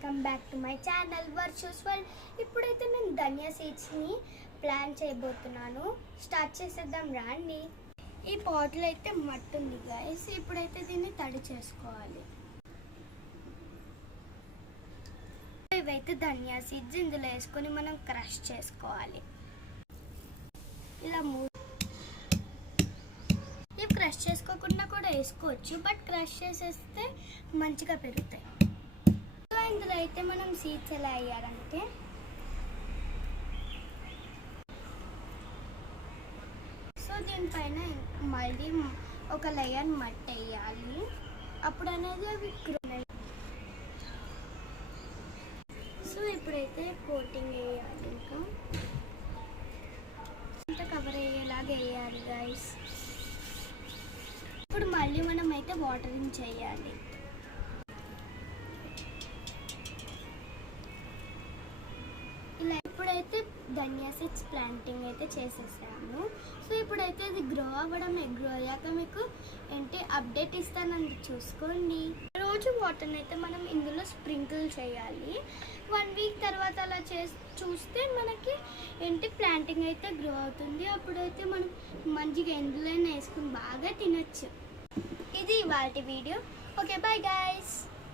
Welcome back to my channel Varshu's world. ఇప్పుడైతే నేను ధనియా సీడ్స్ని ప్లాన్ చేయబోతున్నాను. స్టార్ట్ చేసేద్దాం రండి. ఈ పాట్లో అయితే మట్టి ఉంది గైస్. ఇప్పుడైతే దీన్ని తడి చేసుకోవాలి. ఇవైతే ధనియా సీడ్స్ ఇందులో వేసుకొని మనం క్రష్ చేసుకోవాలి. ఇలా ఇవి క్రష్ చేసుకోకుండా కూడా వేసుకోవచ్చు, బట్ క్రష్ చేసేస్తే మంచిగా పెరుగుతాయి. సో ఇందులో అయితే మనం సీడ్స్ ఎలా వేయాలంటే సో దీనిపైన మళ్ళీ ఒక లేయర్ మట్టి వేయాలి. అప్పుడు అనేది అవి గ్రోయి. సో ఇప్పుడైతే కోటింగ్ వేయాలి. ఇంకా కవర్ అయ్యేలాగా వేయాలి గైస్. ఇప్పుడు మళ్ళీ మనం అయితే వాటరింగ్ చేయాలి. ఇలా ఇప్పుడైతే ధనియా సీడ్స్ ప్లాంటింగ్ అయితే చేసేసాము. సో ఇప్పుడైతే అది గ్రో అయ్యాక మీకు అప్డేట్ ఇస్తానండి, చూసుకోండి. రోజు వాటర్ని అయితే మనం ఇందులో స్ప్రింకిల్ చేయాలి. 1 వీక్ తర్వాత అలా చూస్తే మనకి ప్లాంటింగ్ అయితే గ్రో అవుతుంది. అప్పుడైతే మనం మంచిగా ఎందులో వేసుకుని బాగా తినొచ్చు. ఇది ఇవాల్టి వీడియో. Okay, bye guys.